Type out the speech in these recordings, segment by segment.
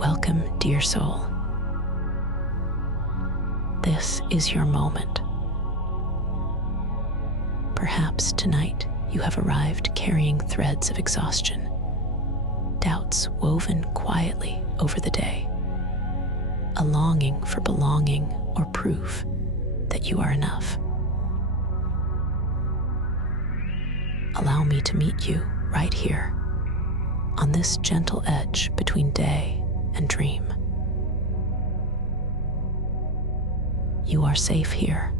Welcome, dear soul. This is your moment. Perhaps tonight you have arrived carrying threads of exhaustion, doubts woven quietly over the day, a longing for belonging or proof that you are enough. Allow me to meet you right here, on this gentle edge between day and dream. You are safe here.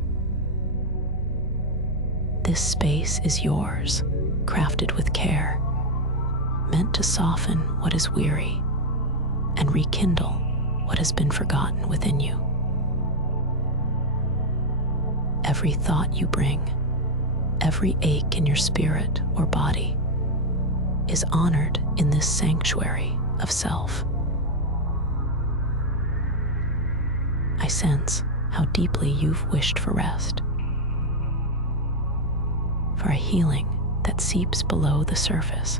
This space is yours, crafted with care, meant to soften what is weary and rekindle what has been forgotten within you. Every thought you bring, every ache in your spirit or body, is honored in this sanctuary of self. I sense how deeply you've wished for rest, for a healing that seeps below the surface.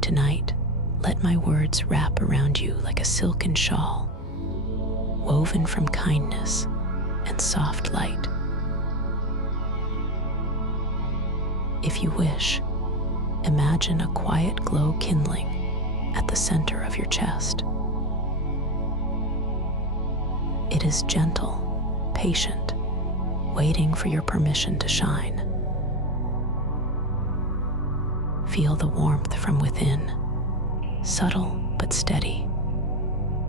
Tonight, let my words wrap around you like a silken shawl, woven from kindness and soft light. If you wish, imagine a quiet glow kindling at the center of your chest. It is gentle, patient, waiting for your permission to shine. Feel the warmth from within, subtle but steady,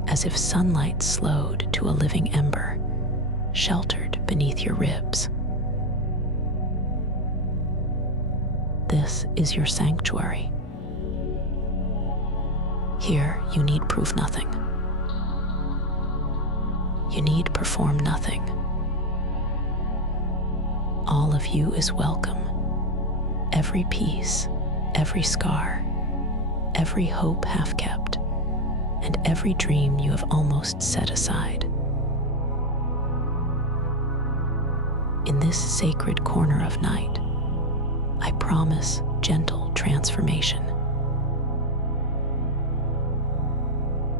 as if sunlight slowed to a living ember, sheltered beneath your ribs. This is your sanctuary. Here you need prove nothing. You need perform nothing. All of you is welcome. Every piece, every scar, every hope half kept, and every dream you have almost set aside. In this sacred corner of night, I promise gentle transformation.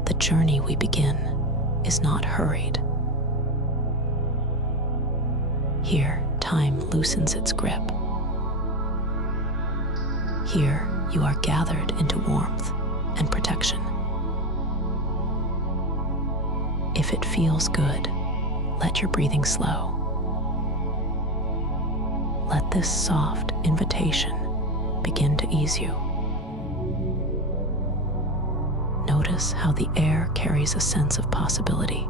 The journey we begin is not hurried. Here, time loosens its grip. Here, you are gathered into warmth and protection. If it feels good, let your breathing slow. Let this soft invitation begin to ease you. Notice how the air carries a sense of possibility,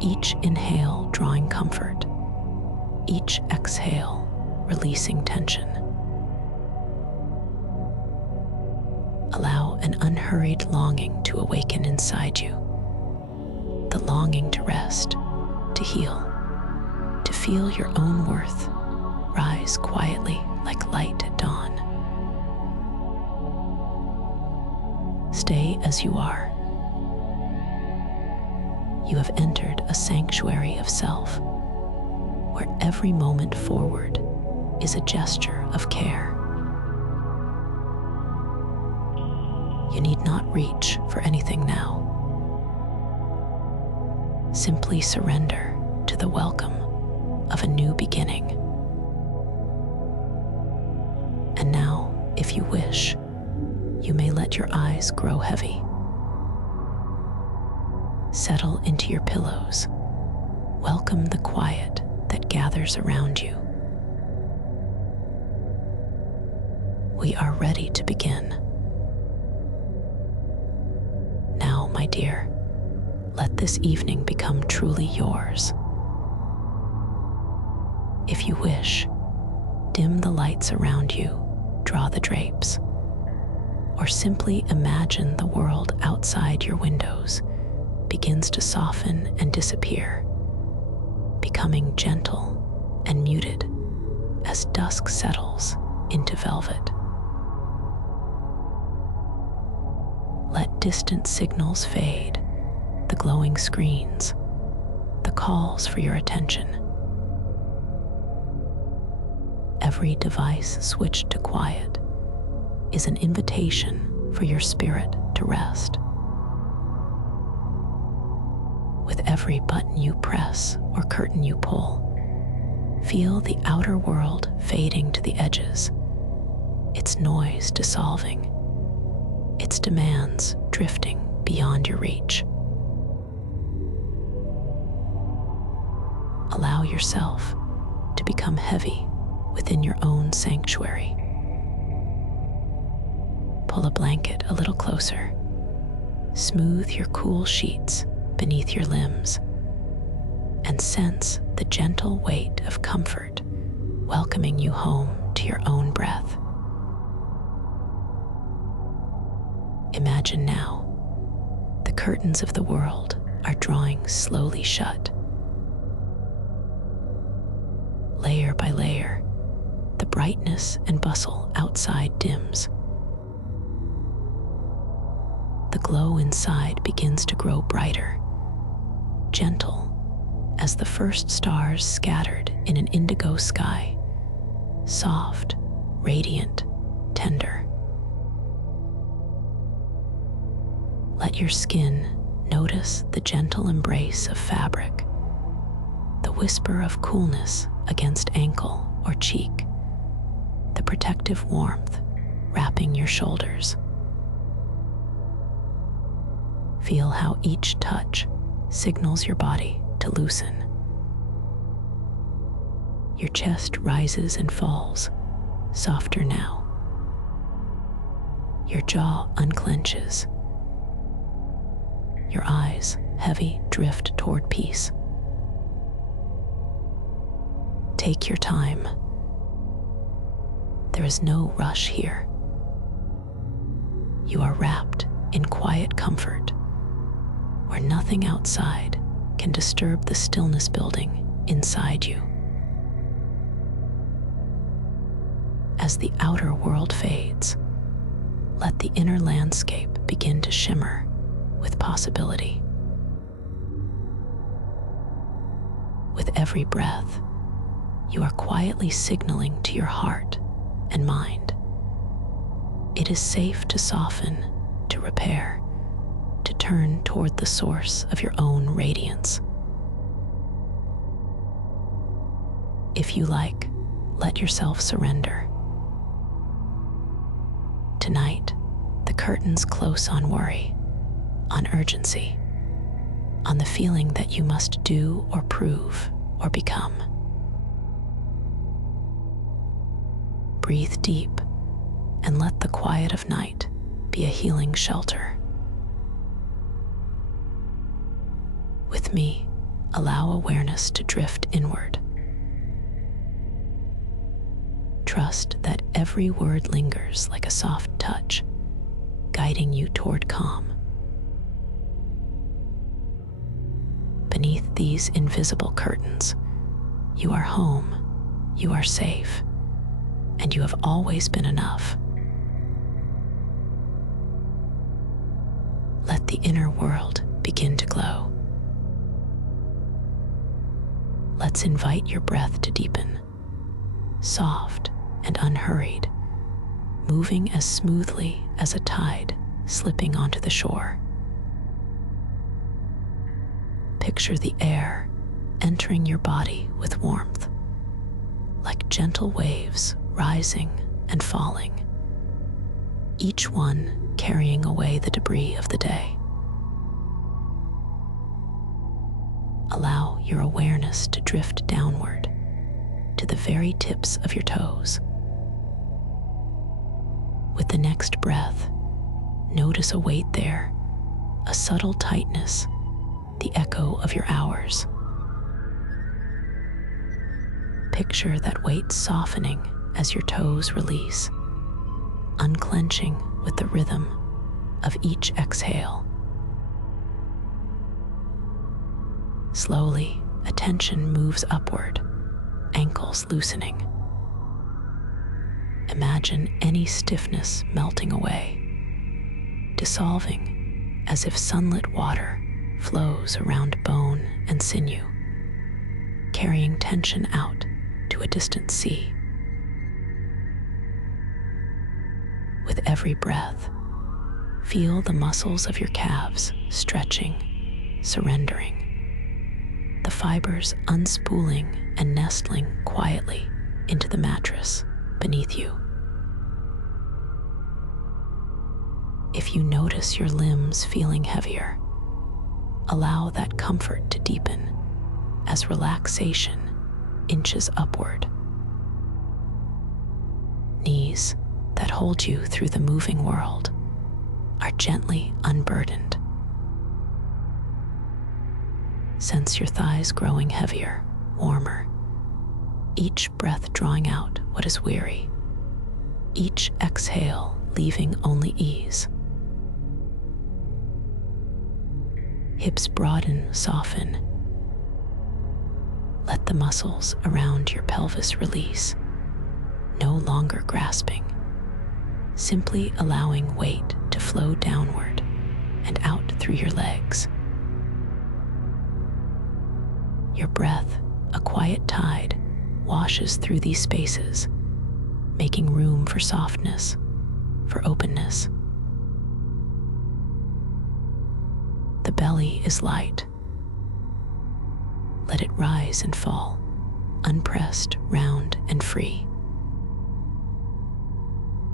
each inhale drawing comfort, each exhale releasing tension. Allow an unhurried longing to awaken inside you, the longing to rest, to heal, to feel your own worth rise quietly like light at dawn. Stay as you are. You have entered a sanctuary of self, where every moment forward is a gesture of care. You need not reach for anything now. Simply surrender to the welcome of a new beginning. And now, if you wish, you may let your eyes grow heavy. Settle into your pillows. Welcome the quiet that gathers around you. We are ready to begin. Now, my dear, let this evening become truly yours. If you wish, dim the lights around you, draw the drapes, or simply imagine the world outside your windows begins to soften and disappear, becoming gentle and muted as dusk settles into velvet. Let distant signals fade, the glowing screens, the calls for your attention. Every device switched to quiet is an invitation for your spirit to rest. With every button you press or curtain you pull, feel the outer world fading to the edges, its noise dissolving, its demands drifting beyond your reach. Allow yourself to become heavy within your own sanctuary. Pull a blanket a little closer. Smooth your cool sheets beneath your limbs, and sense the gentle weight of comfort welcoming you home to your own breath. Imagine now the curtains of the world are drawing slowly shut. Layer by layer, the brightness and bustle outside dims. The glow inside begins to grow brighter, gentle as the first stars scattered in an indigo sky, soft, radiant, tender. Let your skin notice the gentle embrace of fabric, the whisper of coolness against ankle or cheek, the protective warmth wrapping your shoulders. Feel how each touch signals your body to loosen. Your chest rises and falls, softer now. Your jaw unclenches. Your eyes, heavy, drift toward peace. Take your time. There is no rush here. You are wrapped in quiet comfort, where nothing outside can disturb the stillness building inside you. As the outer world fades, let the inner landscape begin to shimmer with possibility. With every breath, you are quietly signaling to your heart and mind. It is safe to soften, to repair, to turn toward the source of your own radiance. If you like, let yourself surrender. Tonight, the curtains close on worry, on urgency, on the feeling that you must do or prove or become. Breathe deep and let the quiet of night be a healing shelter. With me, allow awareness to drift inward. Trust that every word lingers like a soft touch, guiding you toward calm. Beneath these invisible curtains, you are home, you are safe, and you have always been enough. Let the inner world begin to glow. Let's invite your breath to deepen, soft and unhurried, moving as smoothly as a tide slipping onto the shore. Picture the air entering your body with warmth, like gentle waves rising and falling, each one carrying away the debris of the day. Allow your awareness to drift downward to the very tips of your toes. With the next breath, notice a weight there, a subtle tightness, the echo of your hours. Picture that weight softening as your toes release, unclenching with the rhythm of each exhale. Slowly, attention moves upward, ankles loosening. Imagine any stiffness melting away, dissolving as if sunlit water flows around bone and sinew, carrying tension out to a distant sea. With every breath, Feel the muscles of your calves stretching, surrendering, the fibers unspooling and nestling quietly into the mattress beneath you. If you notice your limbs feeling heavier, allow that comfort to deepen as relaxation inches upward. Knees that hold you through the moving world are gently unburdened. Sense your thighs growing heavier, warmer, each breath drawing out what is weary, each exhale leaving only ease. Hips broaden, soften. Let the muscles around your pelvis release, no longer grasping, simply allowing weight to flow downward and out through your legs. Your breath, a quiet tide, washes through these spaces, making room for softness, for openness. The belly is light. Let it rise and fall, unpressed, round, and free.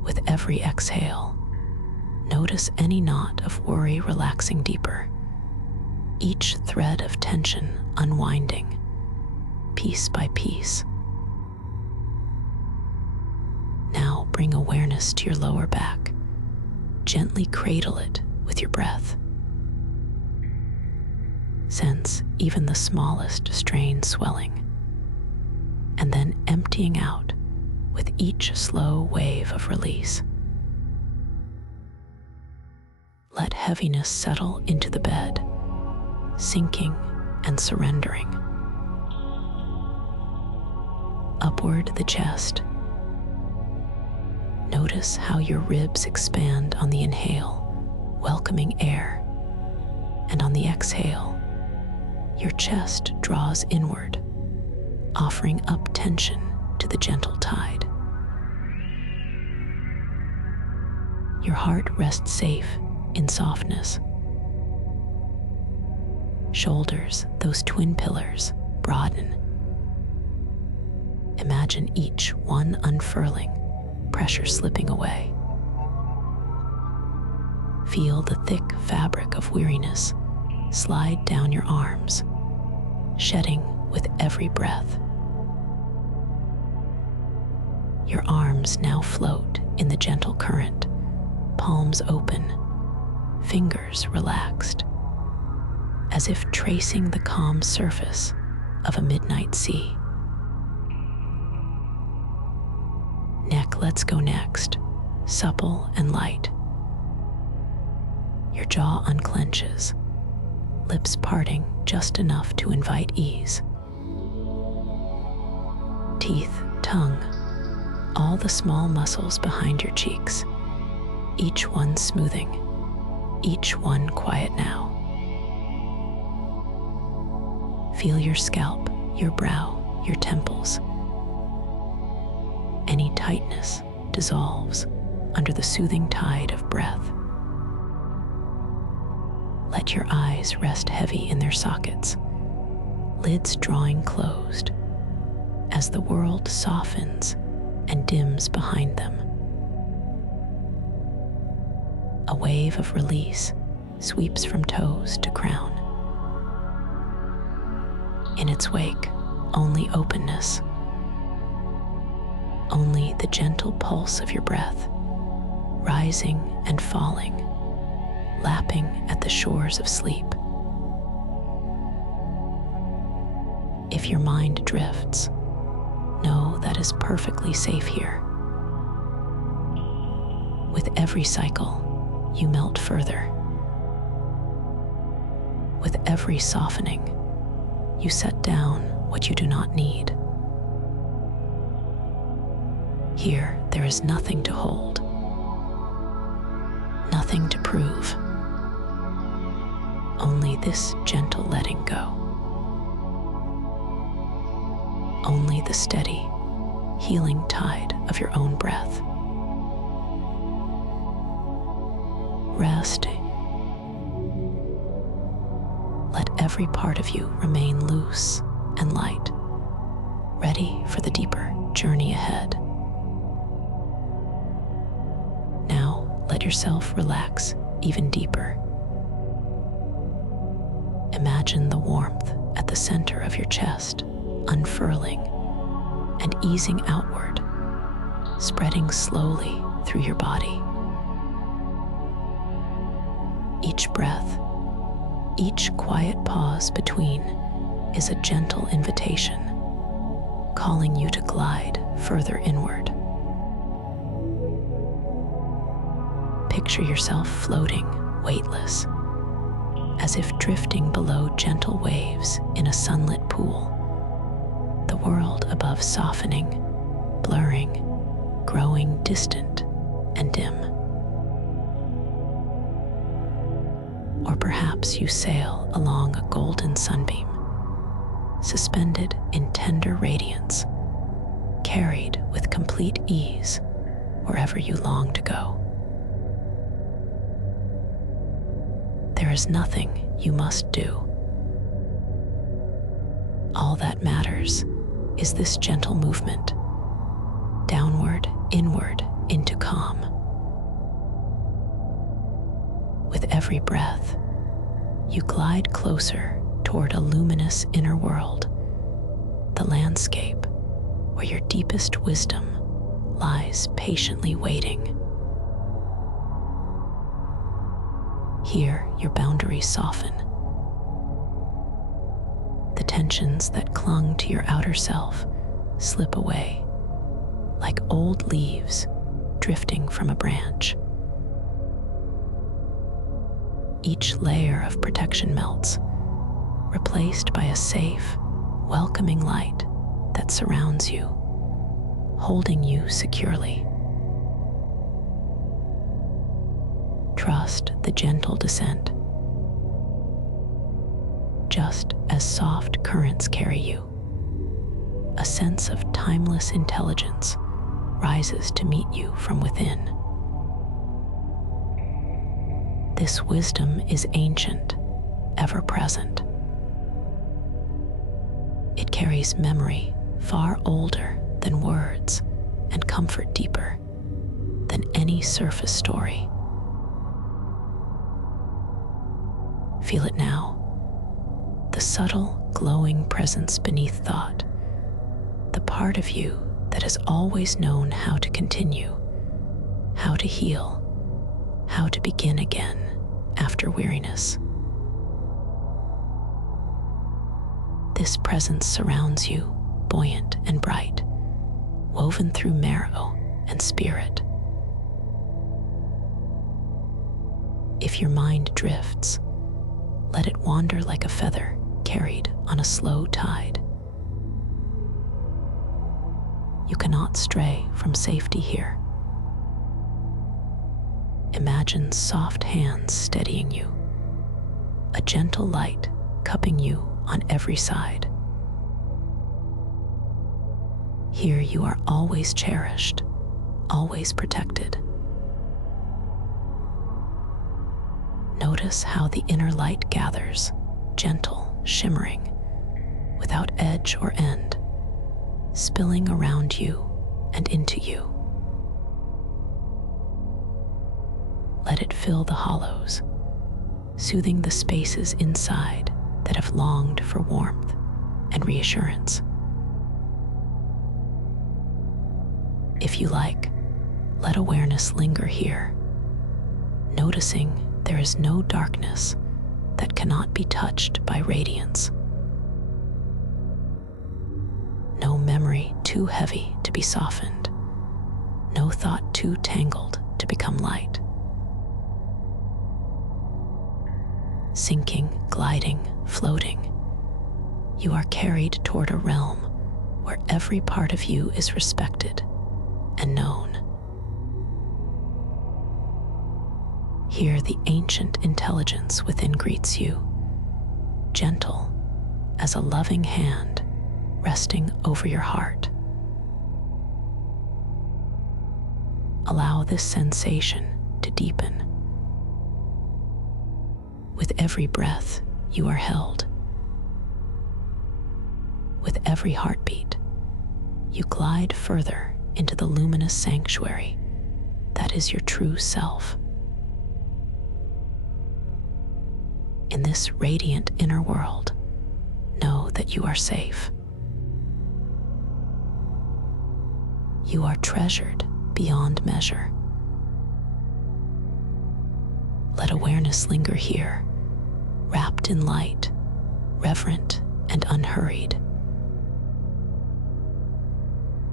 With every exhale, notice any knot of worry relaxing deeper, each thread of tension unwinding, piece by piece. Now bring awareness to your lower back. Gently cradle it with your breath. Sense even the smallest strain swelling, and then emptying out with each slow wave of release. Let heaviness settle into the bed, sinking and surrendering. Upward the chest. Notice how your ribs expand on the inhale, welcoming air, and on the exhale, your chest draws inward, offering up tension to the gentle tide. Your heart rests safe in softness. Shoulders, those twin pillars, broaden. Imagine each one unfurling, pressure slipping away. Feel the thick fabric of weariness slide down your arms, shedding with every breath. Your arms now float in the gentle current, palms open, fingers relaxed, as if tracing the calm surface of a midnight sea. Neck lets go next, supple and light. Your jaw unclenches, lips parting just enough to invite ease. Teeth, tongue, all the small muscles behind your cheeks, each one smoothing, each one quiet now. Feel your scalp, your brow, your temples. Any tightness dissolves under the soothing tide of breath. Let your eyes rest heavy in their sockets, lids drawing closed, as the world softens and dims behind them. A wave of release sweeps from toes to crown. In its wake, only openness, only the gentle pulse of your breath, rising and falling, lapping at the shores of sleep. If your mind drifts, know that is perfectly safe here. With every cycle, you melt further. With every softening, you set down what you do not need. Here, there is nothing to hold, nothing to prove, only this gentle letting go. Only the steady, healing tide of your own breath. rest, let every part of you remain loose and light, ready for the deeper journey ahead. Now, let yourself relax even deeper. Imagine the warmth at the center of your chest unfurling and easing outward, spreading slowly through your body. Each breath, each quiet pause between is a gentle invitation, calling you to glide further inward. Picture yourself floating, weightless, as if drifting below gentle waves in a sunlit pool, the world above softening, blurring, growing distant and dim. Or perhaps you sail along a golden sunbeam, suspended in tender radiance, carried with complete ease wherever you long to go. There is nothing you must do. All that matters is this gentle movement, downward, inward, into calm. With every breath, you glide closer toward a luminous inner world, the landscape where your deepest wisdom lies patiently waiting. Here, your boundaries soften. The tensions that clung to your outer self slip away, like old leaves drifting from a branch. Each layer of protection melts, replaced by a safe, welcoming light that surrounds you, holding you securely. Trust the gentle descent. Just as soft currents carry you, a sense of timeless intelligence rises to meet you from within. This wisdom is ancient, ever present. It carries memory far older than words and comfort deeper than any surface story. Feel it now, the subtle, glowing presence beneath thought, the part of you that has always known how to continue, how to heal, how to begin again after weariness. This presence surrounds you, buoyant and bright, woven through marrow and spirit. If your mind drifts, let it wander like a feather carried on a slow tide. You cannot stray from safety here. Imagine soft hands steadying you, a gentle light cupping you on every side. Here you are always cherished, always protected. Notice how the inner light gathers, gentle, shimmering, without edge or end, spilling around you and into you. Let it fill the hollows, soothing the spaces inside that have longed for warmth and reassurance. If you like, let awareness linger here, noticing there is no darkness that cannot be touched by radiance. No memory too heavy to be softened, no thought too tangled to become light. Sinking, gliding, floating, you are carried toward a realm where every part of you is respected and known. Here the ancient intelligence within greets you, gentle as a loving hand resting over your heart. Allow this sensation to deepen, With every breath, you are held. With every heartbeat, you glide further into the luminous sanctuary that is your true self. In this radiant inner world, know that you are safe. You are treasured beyond measure. Let awareness linger here, wrapped in light, reverent and unhurried.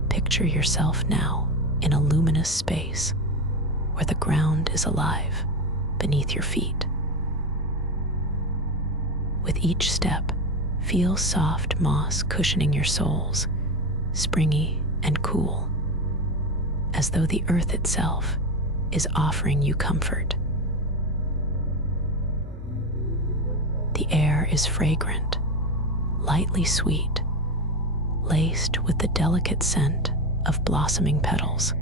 Picture yourself now in a luminous space where the ground is alive beneath your feet. With each step, feel soft moss cushioning your soles, springy and cool, as though the earth itself is offering you comfort. The air is fragrant, lightly sweet, laced with the delicate scent of blossoming petals.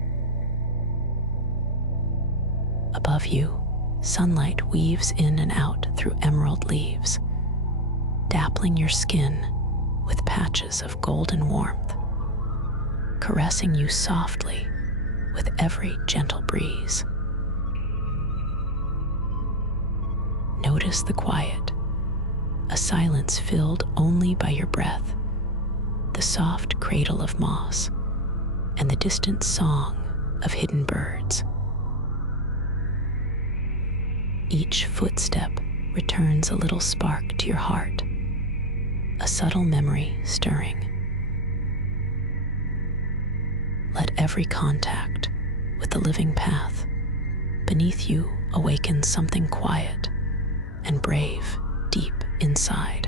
Above you, sunlight weaves in and out through emerald leaves, dappling your skin with patches of golden warmth, caressing you softly with every gentle breeze. Notice the quiet, a silence filled only by your breath, the soft cradle of moss, and the distant song of hidden birds. Each footstep returns a little spark to your heart, a subtle memory stirring. Let every contact with the living path beneath you awaken something quiet and brave deep inside.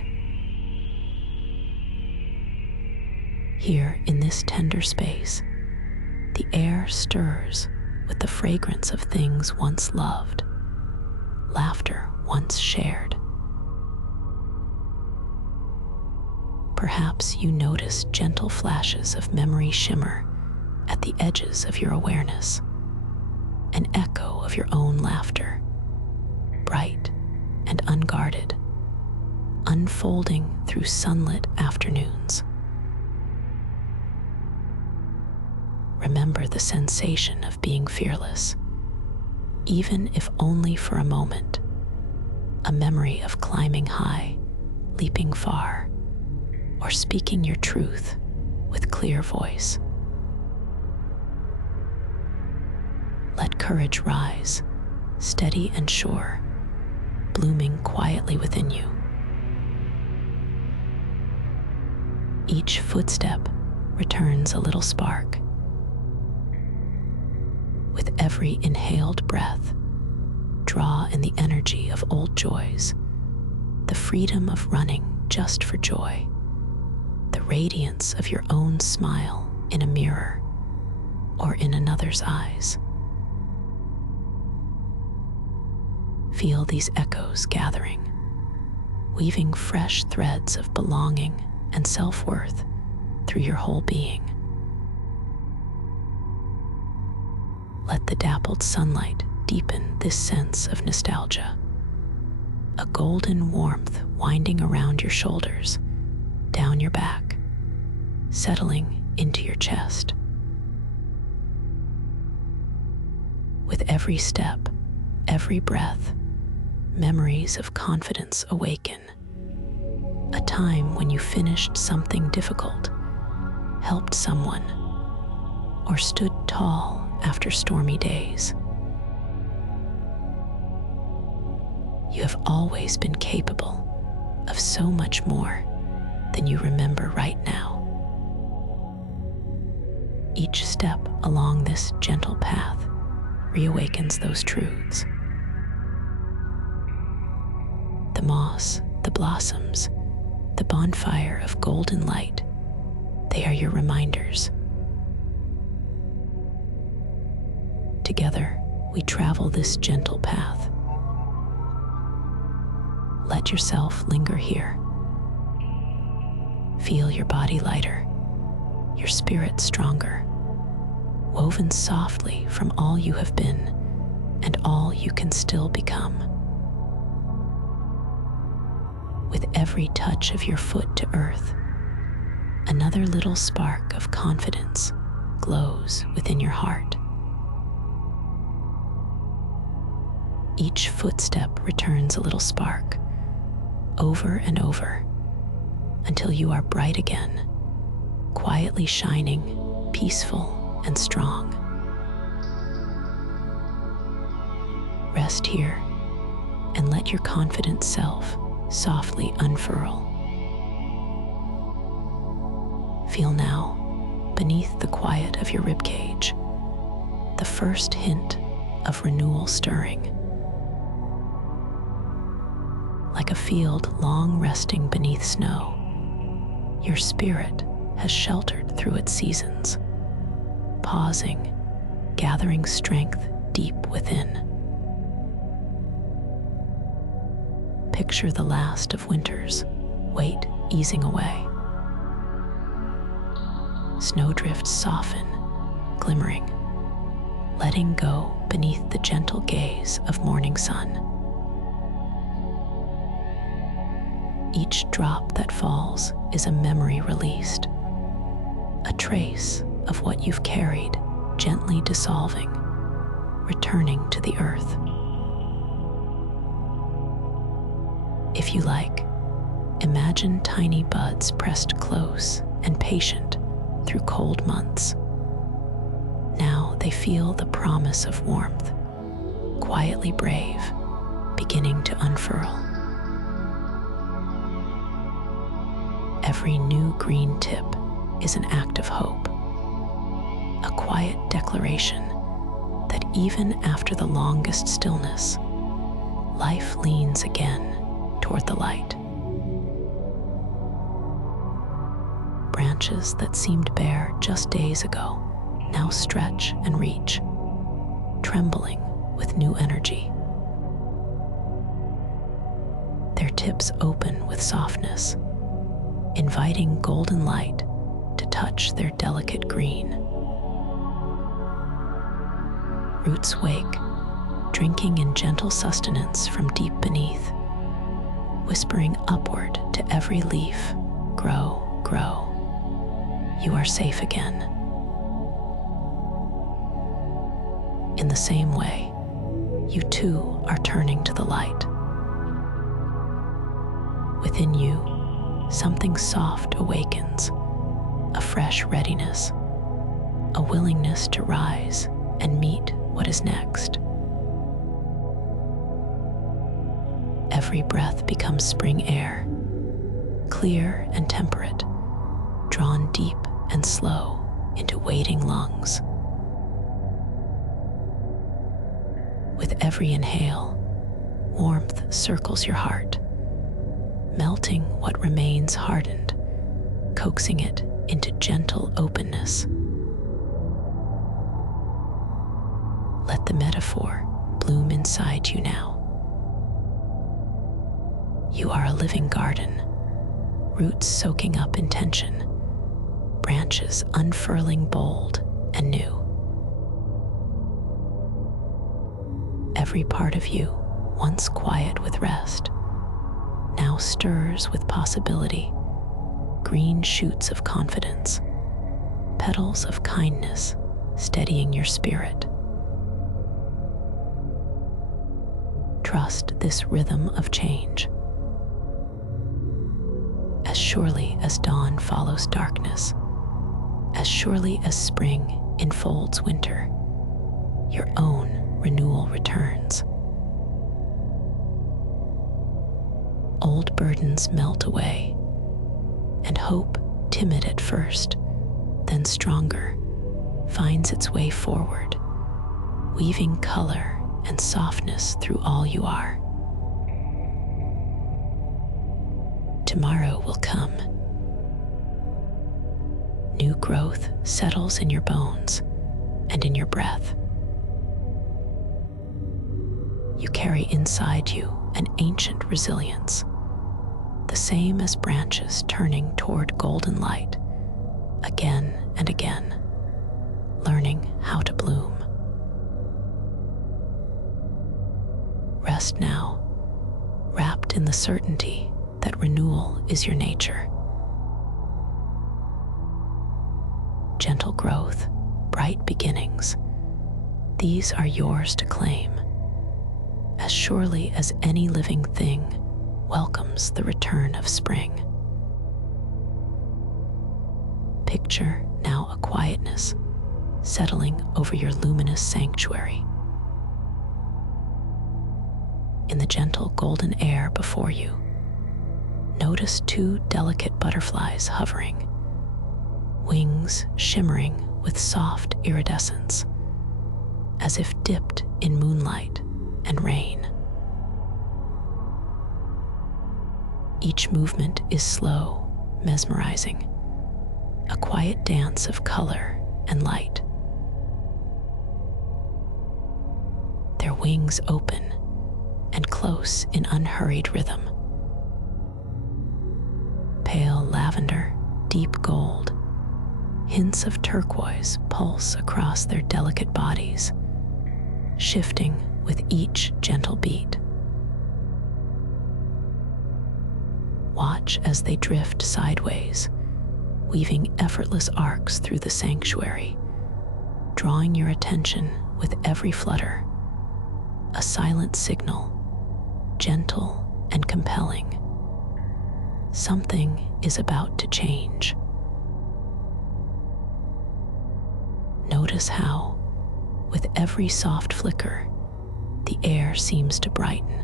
Here in this tender space, the air stirs with the fragrance of things once loved, laughter once shared. Perhaps you notice gentle flashes of memory shimmer at the edges of your awareness, an echo of your own laughter, bright and unguarded, unfolding through sunlit afternoons. Remember the sensation of being fearless, even if only for a moment, a memory of climbing high, leaping far, or speaking your truth with clear voice. Let courage rise, steady and sure, blooming quietly within you. Each footstep returns a little spark. With every inhaled breath, draw in the energy of old joys, the freedom of running just for joy, the radiance of your own smile in a mirror or in another's eyes. Feel these echoes gathering, weaving fresh threads of belonging and self-worth through your whole being. Let the dappled sunlight deepen this sense of nostalgia, a golden warmth winding around your shoulders, down your back, settling into your chest. With every step, every breath, memories of confidence awaken. A time when you finished something difficult, helped someone, or stood tall after stormy days. You have always been capable of so much more than you remember right now. Each step along this gentle path reawakens those truths. The moss, the blossoms, the bonfire of golden light, they are your reminders. Together, we travel this gentle path. Let yourself linger here. Feel your body lighter, your spirit stronger, woven softly from all you have been and all you can still become. every touch of your foot to earth, another little spark of confidence glows within your heart. Each footstep returns a little spark, over and over, until you are bright again, quietly shining, peaceful and strong. Rest here and let your confident self softly unfurl. Feel now, beneath the quiet of your ribcage, the first hint of renewal stirring. Like a field long resting beneath snow, your spirit has sheltered through its seasons, pausing, gathering strength deep within. Picture the last of winter's weight easing away. Snowdrifts soften, glimmering, letting go beneath the gentle gaze of morning sun. Each drop that falls is a memory released, a trace of what you've carried gently dissolving, returning to the earth. If you like, imagine tiny buds pressed close and patient through cold months. Now they feel the promise of warmth, quietly brave, beginning to unfurl. Every new green tip is an act of hope, a quiet declaration that even after the longest stillness, life leans again toward the light. Branches that seemed bare just days ago now stretch and reach, trembling with new energy. Their tips open with softness, inviting golden light to touch their delicate green. Roots wake, drinking in gentle sustenance from deep beneath, whispering upward to every leaf, grow, grow. You are safe again. In the same way, you too are turning to the light. Within you, something soft awakens, a fresh readiness, a willingness to rise and meet what is next. Every breath becomes spring air, clear and temperate, drawn deep and slow into waiting lungs. With every inhale, warmth circles your heart, melting what remains hardened, coaxing it into gentle openness. Let the metaphor bloom inside you now. You are a living garden, roots soaking up intention, branches unfurling bold and new. Every part of you, once quiet with rest, now stirs with possibility, green shoots of confidence, petals of kindness steadying your spirit. Trust this rhythm of change. As surely as dawn follows darkness, as surely as spring enfolds winter, your own renewal returns. Old burdens melt away, and hope, timid at first, then stronger, finds its way forward, weaving color and softness through all you are. Tomorrow will come. New growth settles in your bones and in your breath. You carry inside you an ancient resilience, the same as branches turning toward golden light, again and again, learning how to bloom. Rest now, wrapped in the certainty that renewal is your nature. Gentle growth, bright beginnings, these are yours to claim, as surely as any living thing welcomes the return of spring. Picture now a quietness settling over your luminous sanctuary. In the gentle golden air before you, notice two delicate butterflies hovering, wings shimmering with soft iridescence, as if dipped in moonlight and rain. Each movement is slow, mesmerizing, a quiet dance of color and light. Their wings open and close in unhurried rhythm. Pale lavender, deep gold, hints of turquoise pulse across their delicate bodies, shifting with each gentle beat. Watch as they drift sideways, weaving effortless arcs through the sanctuary, drawing your attention with every flutter, a silent signal, gentle and compelling. Something is about to change. Notice how, with every soft flicker, the air seems to brighten.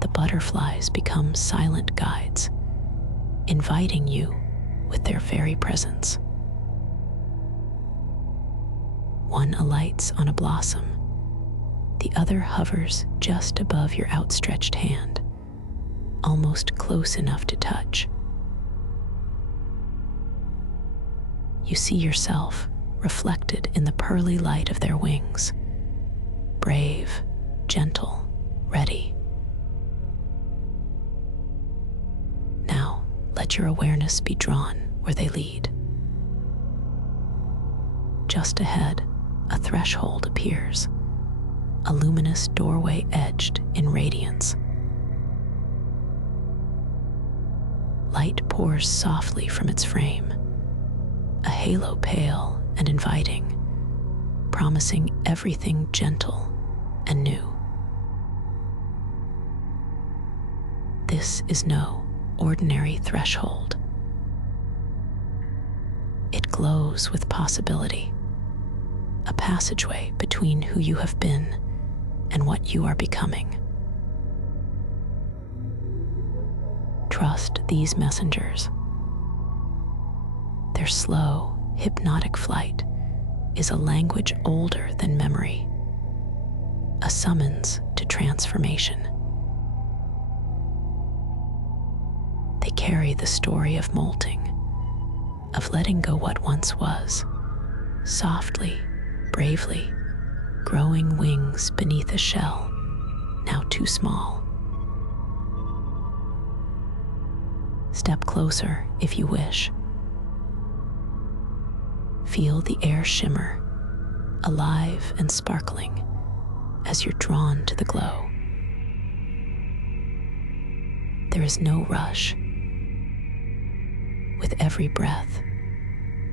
The butterflies become silent guides, inviting you with their very presence. One alights on a blossom, the other hovers just above your outstretched hand, almost close enough to touch. You see yourself reflected in the pearly light of their wings, brave, gentle, ready. Now, let your awareness be drawn where they lead. Just ahead, a threshold appears, a luminous doorway edged in radiance. Light pours softly from its frame, a halo pale and inviting, promising everything gentle and new. This is no ordinary threshold. It glows with possibility, a passageway between who you have been and what you are becoming. Trust these messengers. Their slow, hypnotic flight is a language older than memory, a summons to transformation. They carry the story of molting, of letting go what once was, softly, bravely, growing wings beneath a shell now too small. Step closer if you wish. Feel the air shimmer, alive and sparkling, as you're drawn to the glow. There is no rush. With every breath,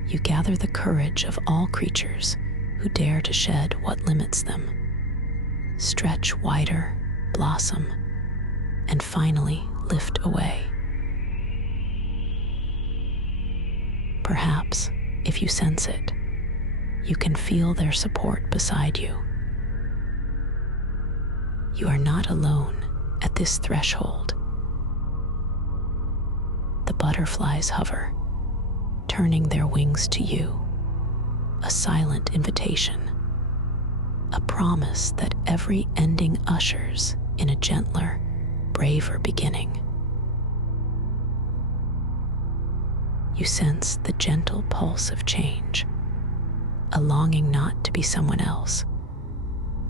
you gather the courage of all creatures who dare to shed what limits them, stretch wider, blossom, and finally lift away. Perhaps, if you sense it, you can feel their support beside you. You are not alone at this threshold. The butterflies hover, turning their wings to you, a silent invitation, a promise that every ending ushers in a gentler, braver beginning. You sense the gentle pulse of change, a longing not to be someone else,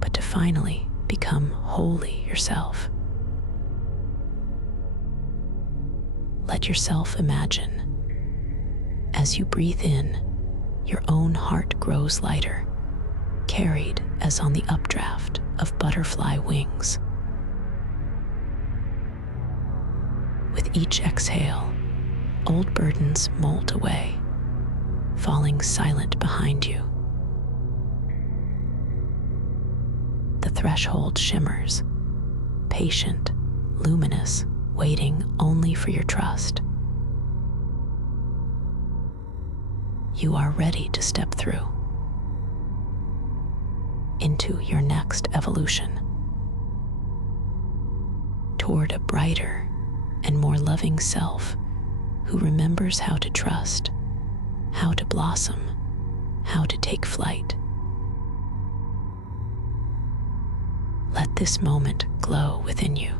but to finally become wholly yourself. Let yourself imagine. As you breathe in, your own heart grows lighter, carried as on the updraft of butterfly wings. With each exhale, old burdens molt away, falling silent behind you. The threshold shimmers, patient, luminous, waiting only for your trust. You are ready to step through into your next evolution, toward a brighter and more loving self who remembers how to trust, how to blossom, how to take flight. Let this moment glow within you.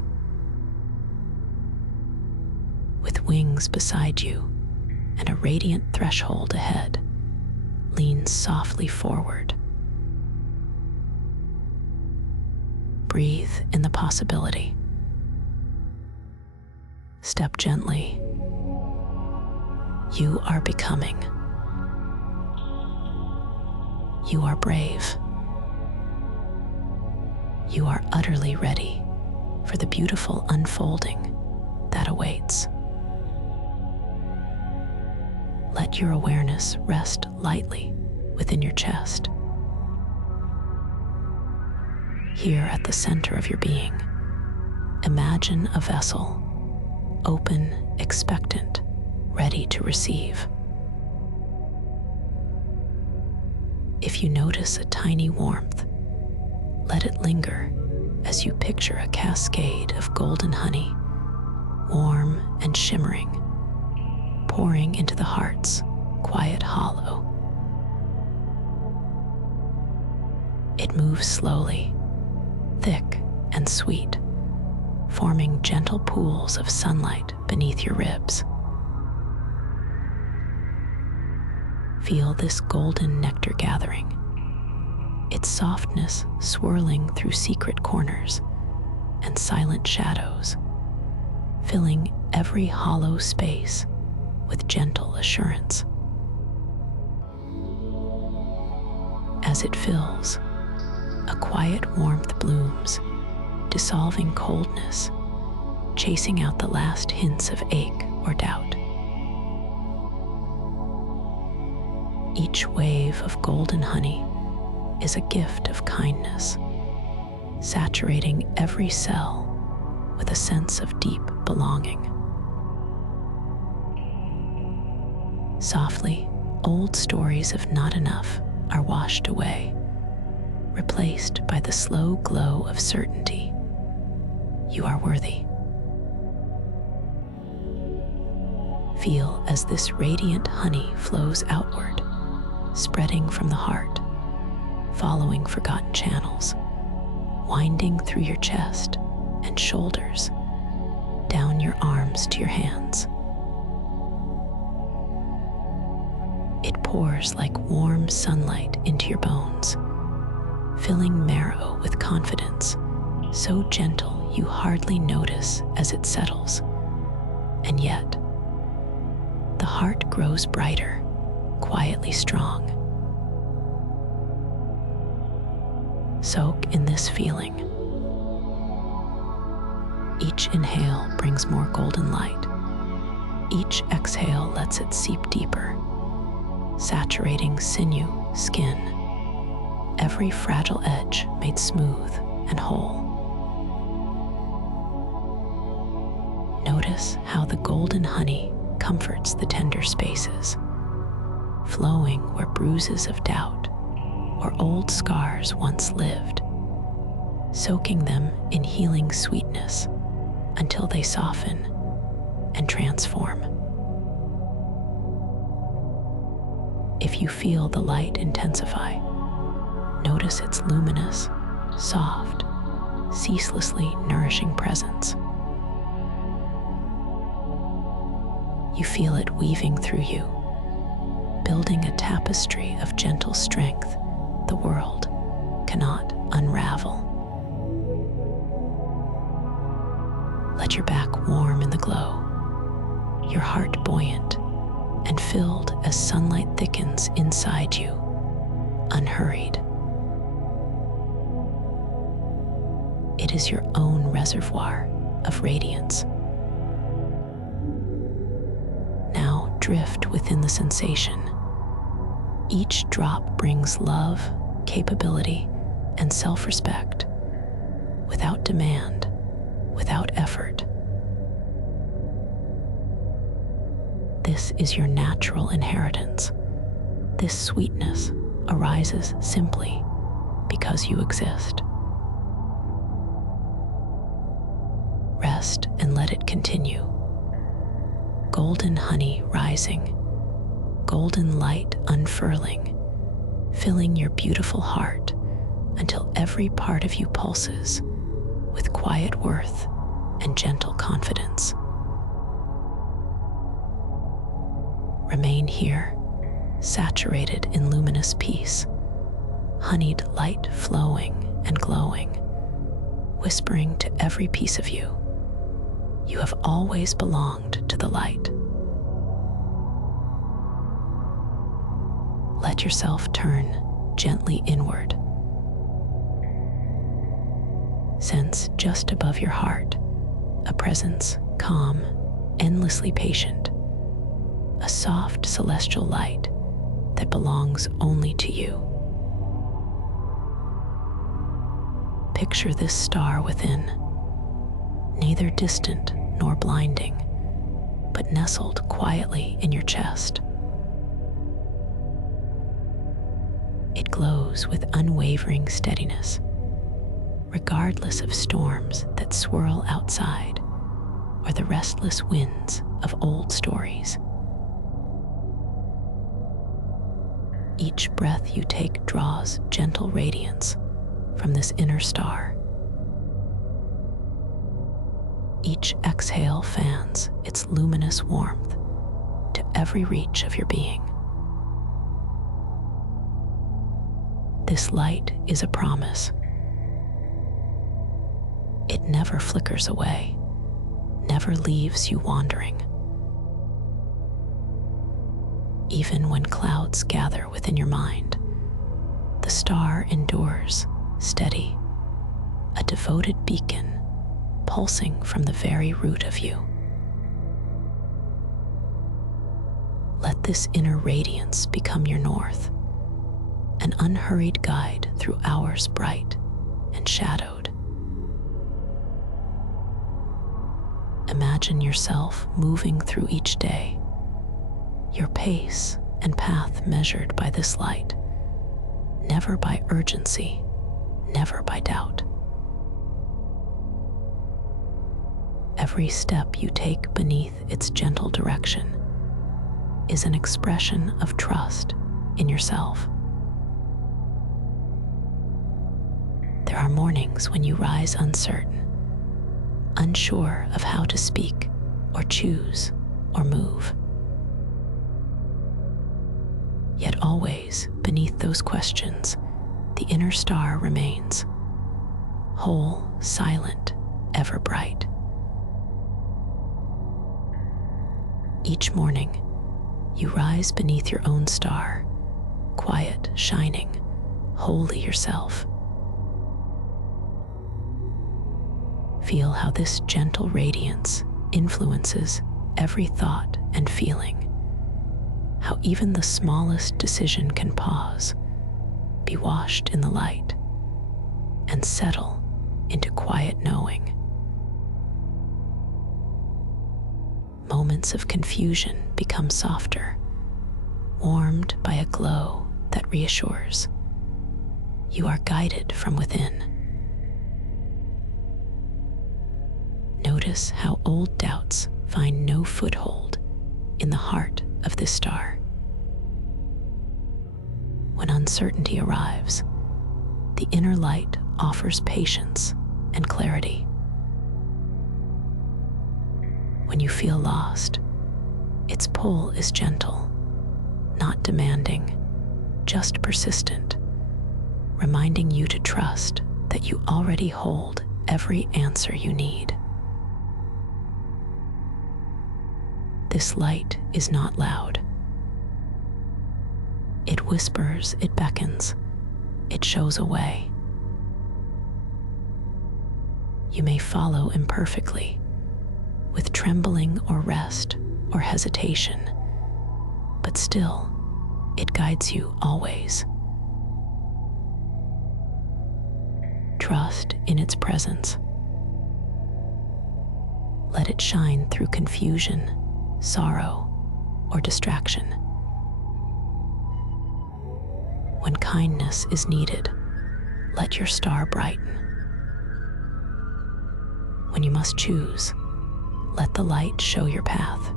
With wings beside you and a radiant threshold ahead, lean softly forward. Breathe in the possibility. Step gently. You are becoming. You are brave. You are utterly ready for the beautiful unfolding that awaits. Let your awareness rest lightly within your chest. Here at the center of your being, imagine a vessel, open, expectant, ready to receive. If you notice a tiny warmth, let it linger as you picture a cascade of golden honey, warm and shimmering, pouring into the heart's quiet hollow. It moves slowly, thick and sweet, forming gentle pools of sunlight beneath your ribs. Feel this golden nectar gathering, its softness swirling through secret corners and silent shadows, filling every hollow space with gentle assurance. As it fills, a quiet warmth blooms, dissolving coldness, chasing out the last hints of ache or doubt. Each wave of golden honey is a gift of kindness, saturating every cell with a sense of deep belonging. Softly, old stories of not enough are washed away, replaced by the slow glow of certainty. You are worthy. Feel as this radiant honey flows outward, spreading from the heart, following forgotten channels, winding through your chest and shoulders, down your arms to your hands. It pours like warm sunlight into your bones, filling marrow with confidence, so gentle you hardly notice as it settles. And yet, the heart grows brighter, quietly strong. Soak in this feeling. Each inhale brings more golden light. Each exhale lets it seep deeper, saturating sinew, skin, every fragile edge made smooth and whole. Notice how the golden honey comforts the tender spaces, flowing where bruises of doubt or old scars once lived, soaking them in healing sweetness until they soften and transform. If you feel the light intensify, notice its luminous, soft, ceaselessly nourishing presence. You feel it weaving through you, building a tapestry of gentle strength the world cannot unravel. Let your back warm in the glow, your heart buoyant and filled as sunlight thickens inside you, unhurried. It is your own reservoir of radiance, drift within the sensation. Each drop brings love, capability, and self-respect, without demand, without effort. This is your natural inheritance. This sweetness arises simply because you exist. Rest and let it continue. Golden honey rising, golden light unfurling, filling your beautiful heart until every part of you pulses with quiet worth and gentle confidence. Remain here, saturated in luminous peace, honeyed light flowing and glowing, whispering to every piece of you, you have always belonged to the light. Let yourself turn gently inward. Sense just above your heart a presence calm, endlessly patient, a soft celestial light that belongs only to you. Picture this star within, neither distant nor blinding, but nestled quietly in your chest. It glows with unwavering steadiness, regardless of storms that swirl outside or the restless winds of old stories. Each breath you take draws gentle radiance from this inner star. Each exhale fans its luminous warmth to every reach of your being. This light is a promise. It never flickers away, never leaves you wandering. Even when clouds gather within your mind, the star endures, steady, a devoted beacon pulsing from the very root of you. Let this inner radiance become your north, an unhurried guide through hours bright and shadowed. Imagine yourself moving through each day, your pace and path measured by this light, never by urgency, never by doubt. Every step you take beneath its gentle direction is an expression of trust in yourself. There are mornings when you rise uncertain, unsure of how to speak or choose or move. Yet always beneath those questions, the inner star remains, whole, silent, ever bright. Each morning, you rise beneath your own star, quiet, shining, wholly yourself. Feel how this gentle radiance influences every thought and feeling, how even the smallest decision can pause, be washed in the light, and settle into quiet knowing. Moments of confusion become softer, warmed by a glow that reassures. You are guided from within. Notice how old doubts find no foothold in the heart of this star. When uncertainty arrives, the inner light offers patience and clarity. When you feel lost, its pull is gentle, not demanding, just persistent, reminding you to trust that you already hold every answer you need. This light is not loud. It whispers, it beckons, it shows a way. You may follow imperfectly, with trembling or rest or hesitation, but still, it guides you always. Trust in its presence. Let it shine through confusion, sorrow, or distraction. When kindness is needed, let your star brighten. When you must choose, let the light show your path.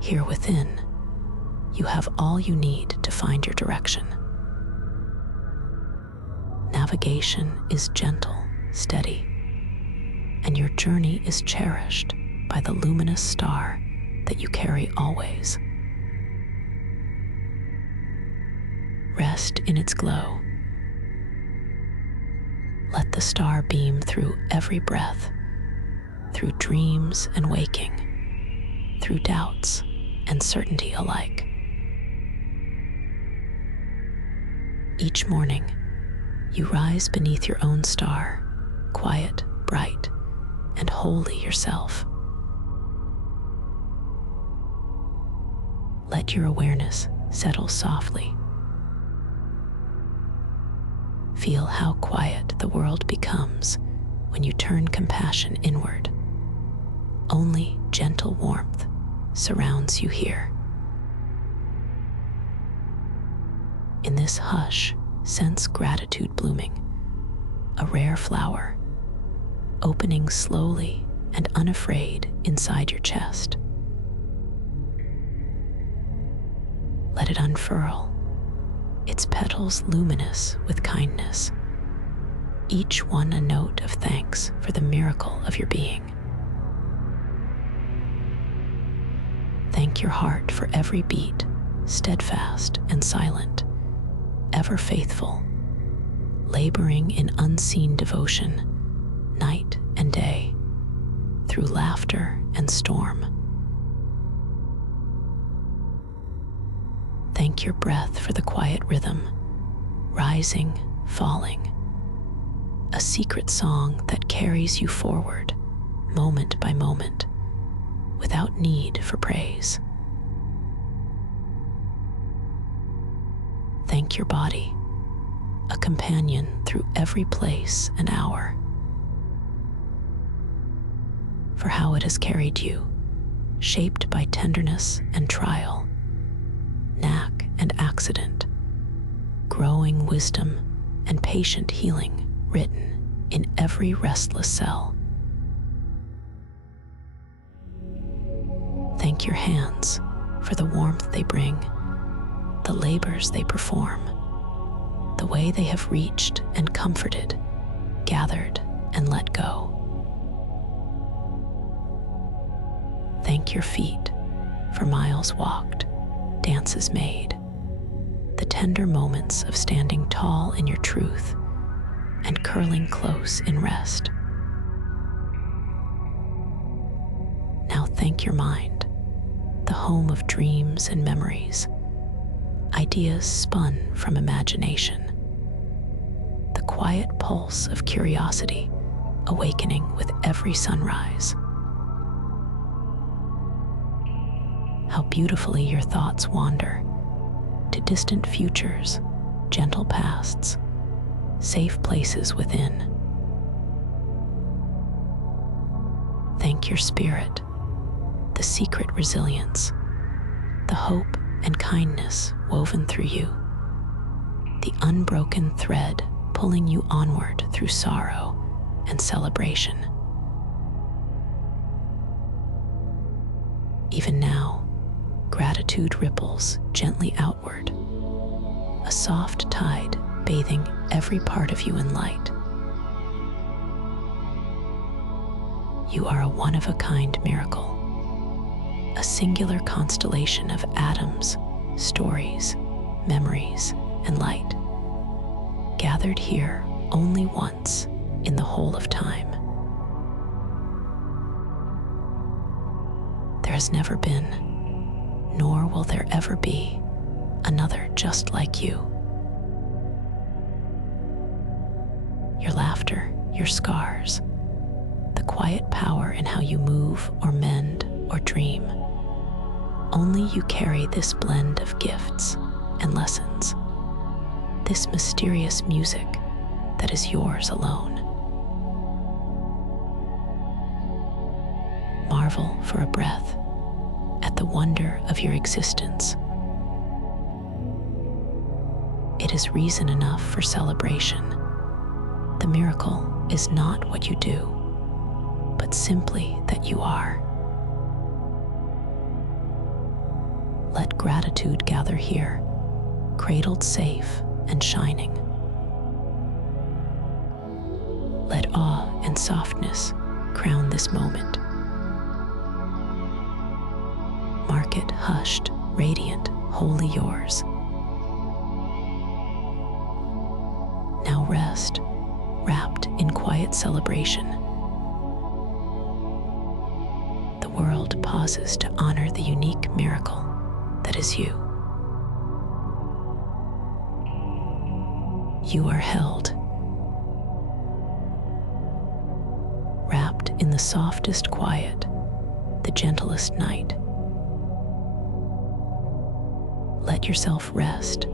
Here within, you have all you need to find your direction. Navigation is gentle, steady, and your journey is cherished by the luminous star that you carry always. Rest in its glow. Let the star beam through every breath, through dreams and waking, through doubts and certainty alike. Each morning, you rise beneath your own star, quiet, bright, and wholly yourself. Let your awareness settle softly. Feel how quiet the world becomes when you turn compassion inward. Only gentle warmth surrounds you here. In this hush, sense gratitude blooming, a rare flower, opening slowly and unafraid inside your chest. Let it unfurl, its petals luminous with kindness, each one a note of thanks for the miracle of your being. Thank your heart for every beat, steadfast and silent, ever faithful, laboring in unseen devotion, night and day, through laughter and storm. Thank your breath for the quiet rhythm, rising, falling, a secret song that carries you forward, moment by moment, without need for praise. Thank your body, a companion through every place and hour, for how it has carried you, shaped by tenderness and trial, knack and accident, growing wisdom and patient healing written in every restless cell. Thank your hands for the warmth they bring, the labors they perform, the way they have reached and comforted, gathered and let go. Thank your feet for miles walked, dances made, the tender moments of standing tall in your truth and curling close in rest. Now thank your mind, the home of dreams and memories, ideas spun from imagination, the quiet pulse of curiosity awakening with every sunrise. How beautifully your thoughts wander to distant futures, gentle pasts, safe places within. Thank your spirit, the secret resilience, the hope and kindness woven through you, the unbroken thread pulling you onward through sorrow and celebration. Even now, gratitude ripples gently outward, a soft tide bathing every part of you in light. You are a one-of-a-kind miracle, a singular constellation of atoms, stories, memories, and light, gathered here only once in the whole of time. There has never been, nor will there ever be, another just like you. Your laughter, your scars, the quiet power in how you move or mend or dream, Only you carry this blend of gifts and lessons, this mysterious music that is yours alone. Marvel for a breath at the wonder of your existence. It is reason enough for celebration. The miracle is not what you do, but simply that you are. Let gratitude gather here, cradled safe and shining. Let awe and softness crown this moment. Mark it hushed, radiant, wholly yours. Now rest, wrapped in quiet celebration. The world pauses to honor the unique miracle that is you. You are held, wrapped in the softest quiet, the gentlest night. Let yourself rest,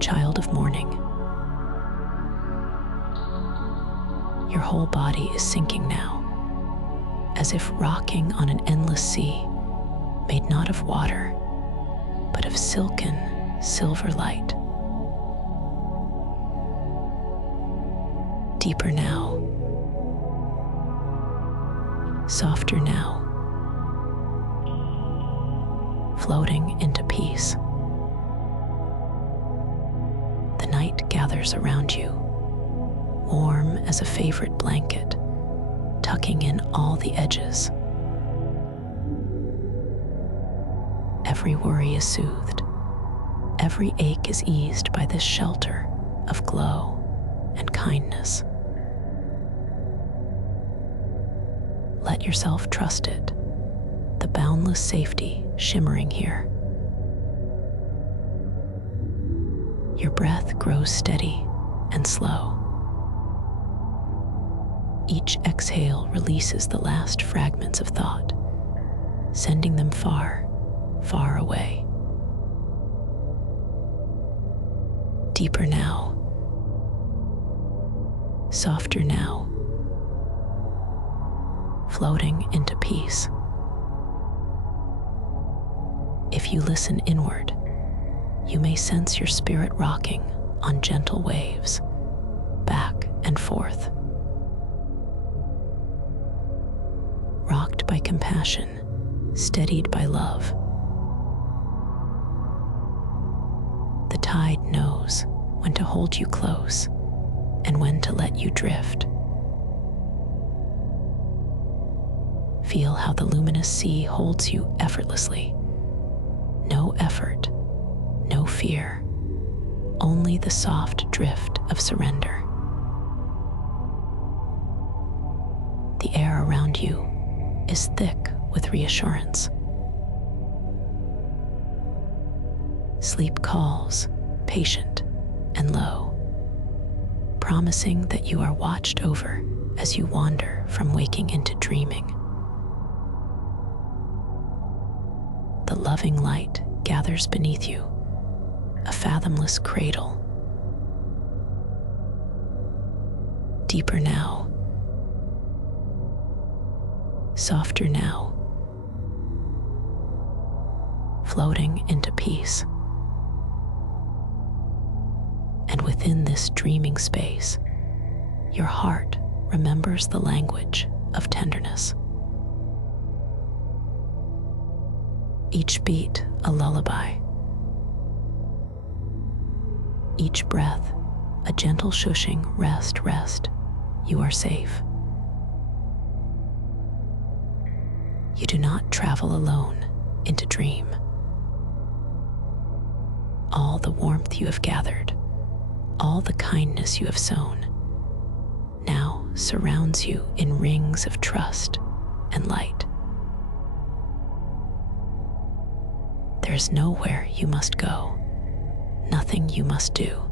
child of morning. Your whole body is sinking now, as if rocking on an endless sea, made not of water, but of silken, silver light. Deeper now, softer now, floating into peace. The night gathers around you, warm as a favorite blanket, tucking in all the edges. Every worry is soothed, every ache is eased by this shelter of glow and kindness. Let yourself trust it, the boundless safety shimmering here. Your breath grows steady and slow. Each exhale releases the last fragments of thought, sending them far, far away. Deeper now, softer now, floating into peace. If you listen inward, you may sense your spirit rocking on gentle waves, back and forth. Rocked by compassion, steadied by love. The tide knows when to hold you close and when to let you drift. Feel how the luminous sea holds you effortlessly. No effort, no fear, only the soft drift of surrender. The air around you is thick with reassurance. Sleep calls, patient and low, promising that you are watched over as you wander from waking into dreaming. The loving light gathers beneath you, a fathomless cradle. Deeper now, softer now, floating into peace. And within this dreaming space, your heart remembers the language of tenderness. Each beat a lullaby, each breath a gentle shushing, rest, rest, you are safe. You do not travel alone into dream. All the warmth you have gathered, all the kindness you have sown, now surrounds you in rings of trust and light. There is nowhere you must go, nothing you must do.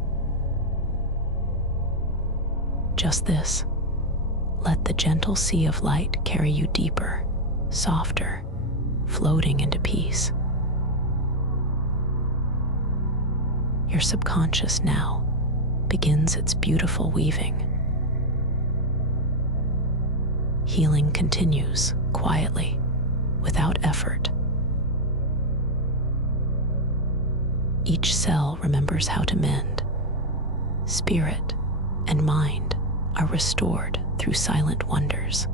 Just this, let the gentle sea of light carry you deeper, softer, floating into peace. Your subconscious now begins its beautiful weaving. Healing continues quietly, without effort. Each cell remembers how to mend. Spirit and mind are restored through silent wonders.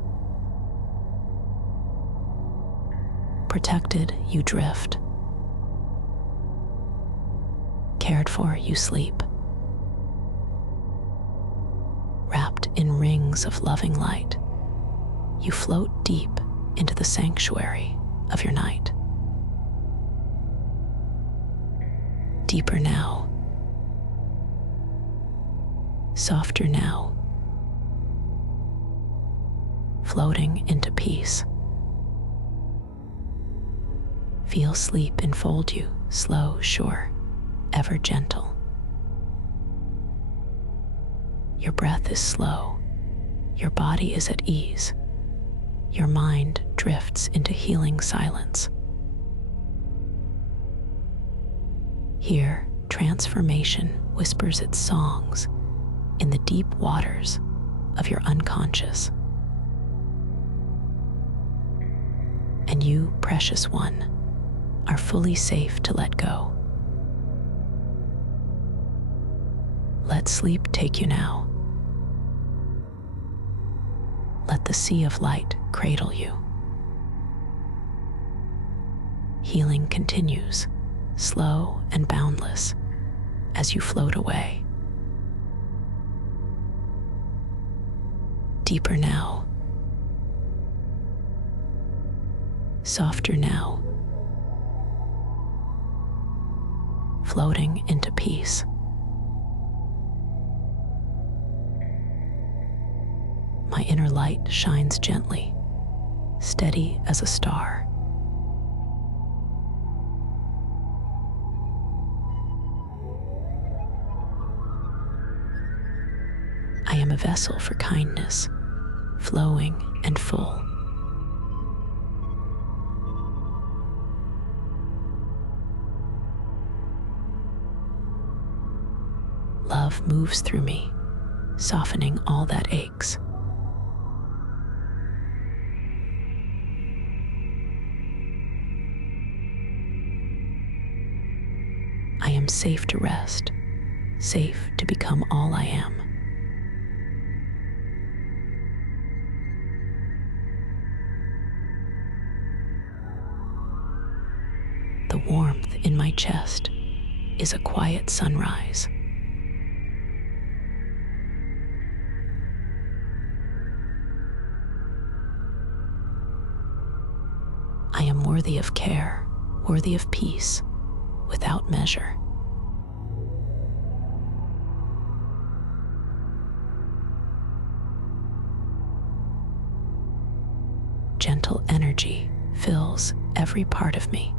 Protected, you drift. Cared for, you sleep. Wrapped in rings of loving light, you float deep into the sanctuary of your night. Deeper now, softer now, floating into peace. Feel sleep enfold you, slow, sure, ever gentle. Your breath is slow, your body is at ease, your mind drifts into healing silence. Here, transformation whispers its songs in the deep waters of your unconscious. And you, precious one, are fully safe to let go. Let sleep take you now. Let the sea of light cradle you. Healing continues, slow and boundless, as you float away. Deeper now, softer now, floating into peace. My inner light shines gently, steady as a star. I am a vessel for kindness, flowing and full. Love moves through me, softening all that aches. I am safe to rest, safe to become all I am. The warmth in my chest is a quiet sunrise. I am worthy of care, worthy of peace, without measure. Gentle energy fills every part of me,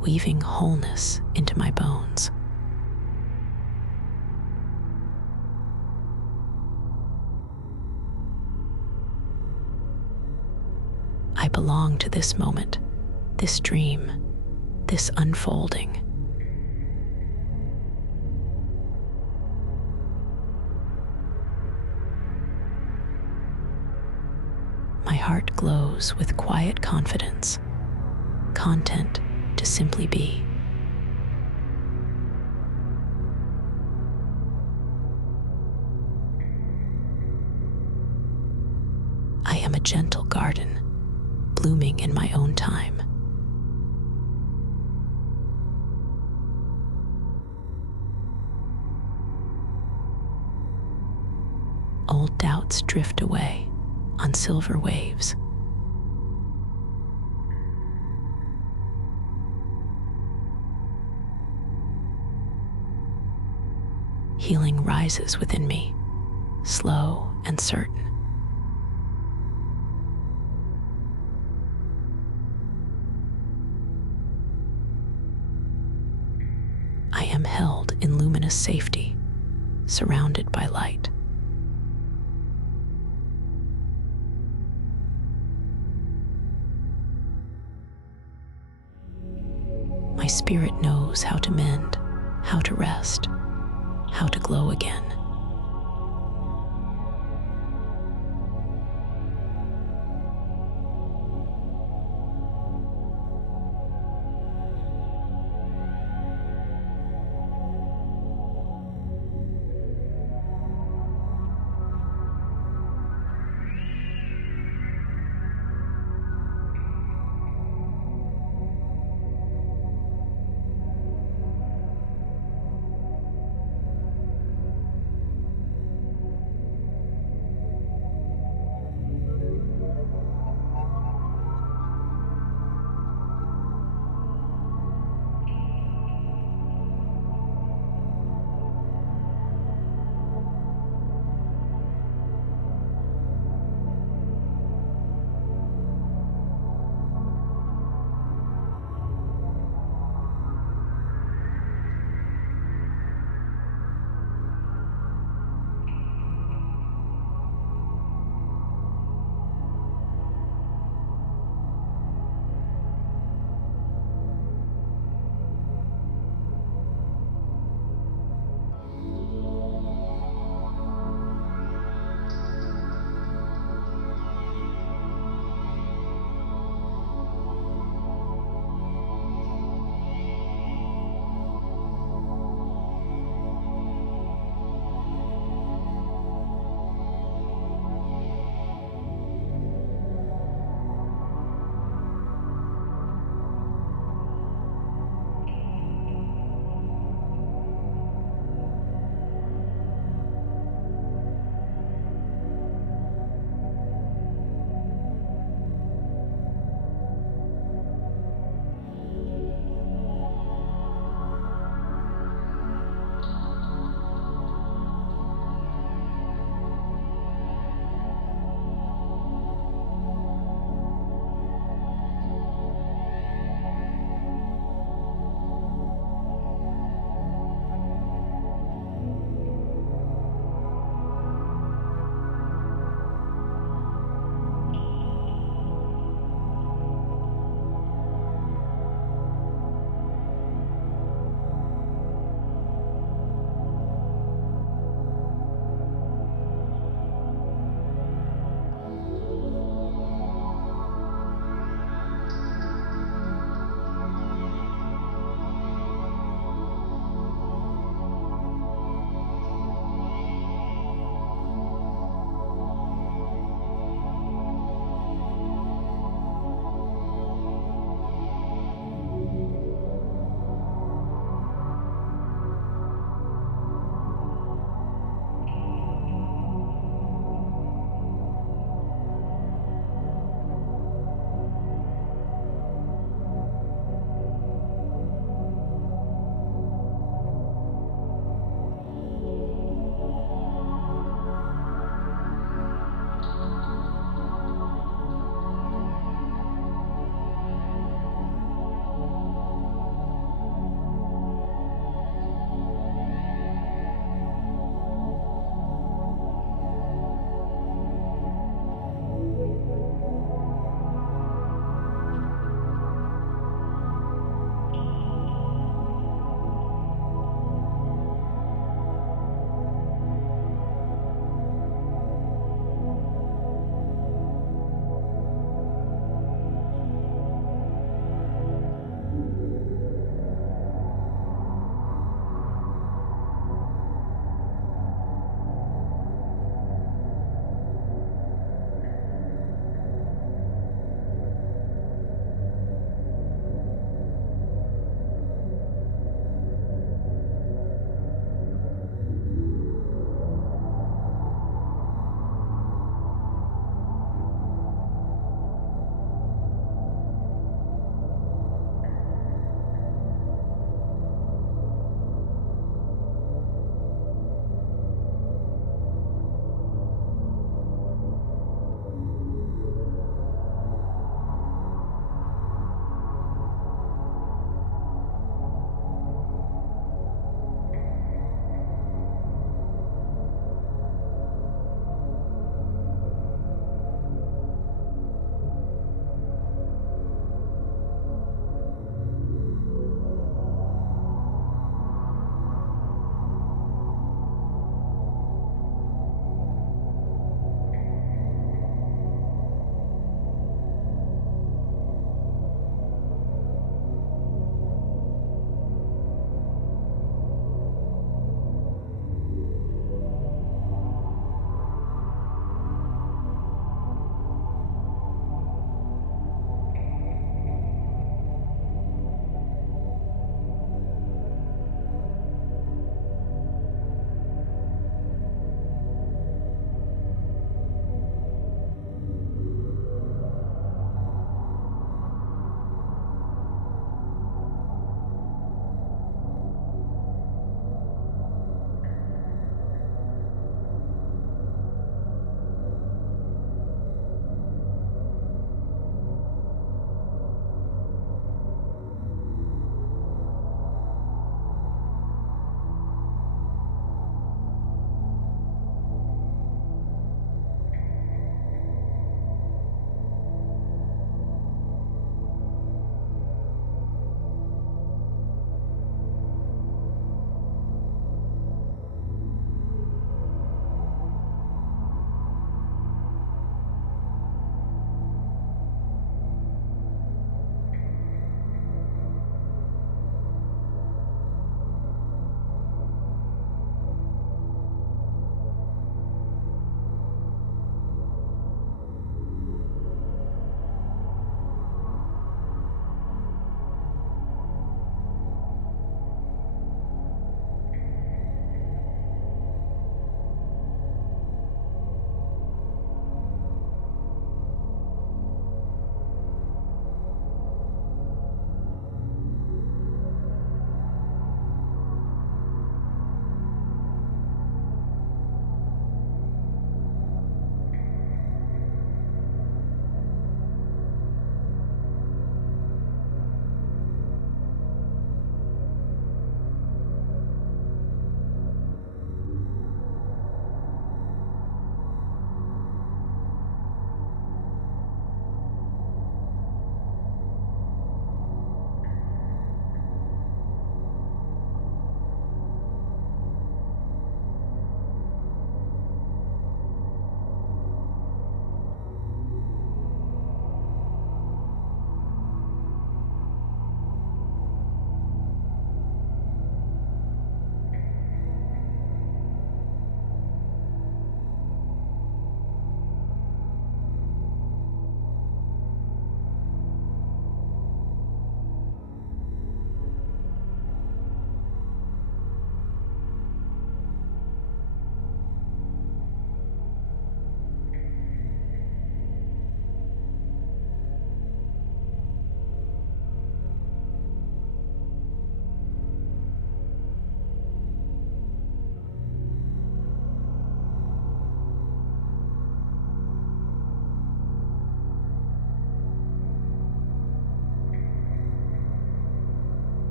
weaving wholeness into my bones. I belong to this moment, this dream, this unfolding. My heart glows with quiet confidence, content to simply be. I am a gentle garden, blooming in my own time. Old doubts drift away on silver waves. Healing rises within me, slow and certain. I am held in luminous safety, surrounded by light. My spirit knows how to mend, how to rest, how to glow again.